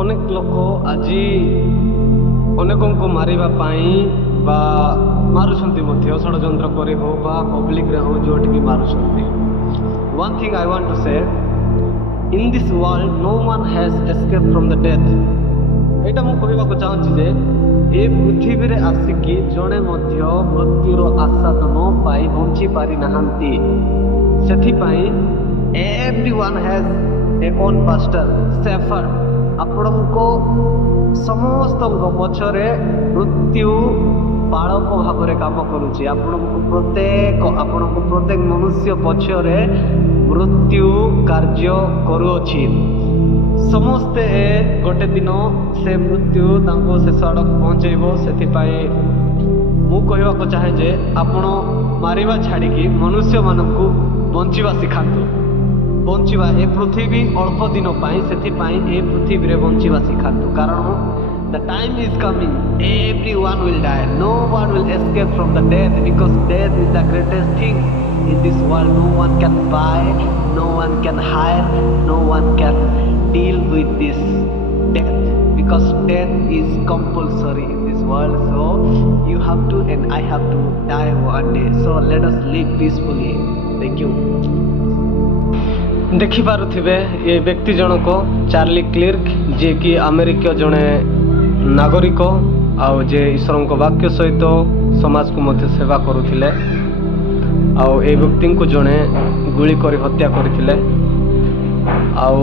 ଅନେକ ଲୋକ ଆଜି ଅନେକଙ୍କୁ ମାରିବା ପାଇଁ ବା ମାରୁଛନ୍ତି ମଧ୍ୟ, ଷଡ଼ଯନ୍ତ୍ର କରି ହଉ ବା ପବ୍ଲିକରେ ହଉ, ଯେଉଁଠିକି ମାରୁଛନ୍ତି। One thing I want to say, in this world no one has escaped from the death. ଏଇଟା ମୁଁ କହିବାକୁ ଚାହୁଁଛି ଯେ ଏ ପୃଥିବୀରେ ଆସିକି ଜଣେ ମଧ୍ୟ ମୃତ୍ୟୁର ଆଶା ନ ପାଇ ବଞ୍ଚି ପାରିନାହାନ୍ତି। ସେଥିପାଇଁ everyone has a own pastor, shepherd. ଆପଣଙ୍କ ସମସ୍ତଙ୍କ ପଛରେ ମୃତ୍ୟୁ ପାଳକ ଭାବରେ କାମ କରୁଛି। ଆପଣଙ୍କ ପ୍ରତ୍ୟେକ ମନୁଷ୍ୟ ପଛରେ ମୃତ୍ୟୁ କାର୍ଯ୍ୟ କରୁଅଛି। ସମସ୍ତେ ଗୋଟେ ଦିନ ସେ ମୃତ୍ୟୁ ତାଙ୍କୁ ଶେଷ ଆଡ଼କୁ ପହଞ୍ଚେଇବ। ସେଥିପାଇଁ ମୁଁ କହିବାକୁ ଚାହେଁ ଯେ ଆପଣ ମାରିବା ଛାଡ଼ିକି ମନୁଷ୍ୟମାନଙ୍କୁ ବଞ୍ଚିବା ଶିଖାନ୍ତୁ। ବଞ୍ଚିବା, ଏ ପୃଥିବୀ ଅଳ୍ପ ଦିନ ପାଇଁ, ସେଥିପାଇଁ ଏ ପୃଥିବୀରେ ବଞ୍ଚିବା ଶିଖାନ୍ତୁ। କାରଣ the time is coming, everyone will die, no one will escape from the death, because death is the greatest thing in this world. No one can buy, no one can hire, no one can deal with this death, because death is compulsory in this world. So you have to and I have to die one day. So let us live peacefully. Thank you. ଦେଖିପାରୁଥିବେ ଏ ବ୍ୟକ୍ତି ଜଣକ Charlie କ୍ଲିର୍କ, ଯିଏକି ଆମେରିକୀୟ ଜଣେ ନାଗରିକ, ଆଉ ଯେ ଈଶ୍ୱରଙ୍କ ବାକ୍ୟ ସହିତ ସମାଜକୁ ମଧ୍ୟ ସେବା କରୁଥିଲେ। ଆଉ ଏ ବ୍ୟକ୍ତିଙ୍କୁ ଜଣେ ଗୁଳି କରି ହତ୍ୟା କରିଥିଲେ। ଆଉ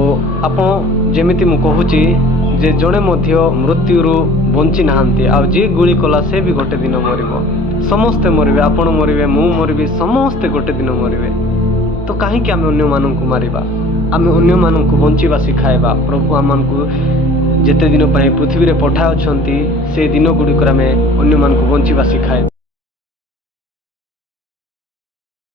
ଆପଣ ଯେମିତି ମୁଁ କହୁଛି ଯେ ଜଣେ ମଧ୍ୟ ମୃତ୍ୟୁରୁ ବଞ୍ଚି ନାହାନ୍ତି। ଆଉ ଯିଏ ଗୁଳି କଲା ସେ ବି ଗୋଟେ ଦିନ ମରିବ। ସମସ୍ତେ ମରିବେ, ଆପଣ ମରିବେ, ମୁଁ ମରିବି, ସମସ୍ତେ ଗୋଟେ ଦିନ ମରିବେ। ତ କାହିଁକି ଆମେ ଅନ୍ୟମାନଙ୍କୁ ମାରିବା? ଆମେ ଅନ୍ୟମାନଙ୍କୁ ବଞ୍ଚିବା ଶିଖାଇବା। ପ୍ରଭୁ ଆମମାନଙ୍କୁ ଯେତେ ଦିନ ପାଇଁ ପୃଥିବୀରେ ପଠାଉଛନ୍ତି, ସେ ଦିନ ଗୁଡ଼ିକରେ ଆମେ ଅନ୍ୟମାନଙ୍କୁ ବଞ୍ଚିବା ଶିଖାଇବା।